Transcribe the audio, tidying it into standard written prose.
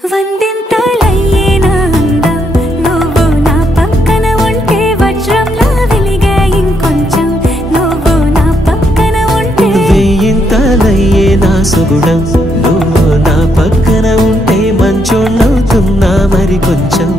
వందింతలయ్యేనా అందం నువ్వు నా పక్కన ఉంటే వజ్రంలా వెలిగే ఇంకొంచెం నువ్వు నా పక్కన ఉంటే వేయింతలయ్యేనా సుగుణం నువ్వు నా పక్కన ఉంటే మంచోణ్ణవుతున్నా మరి కొంచెం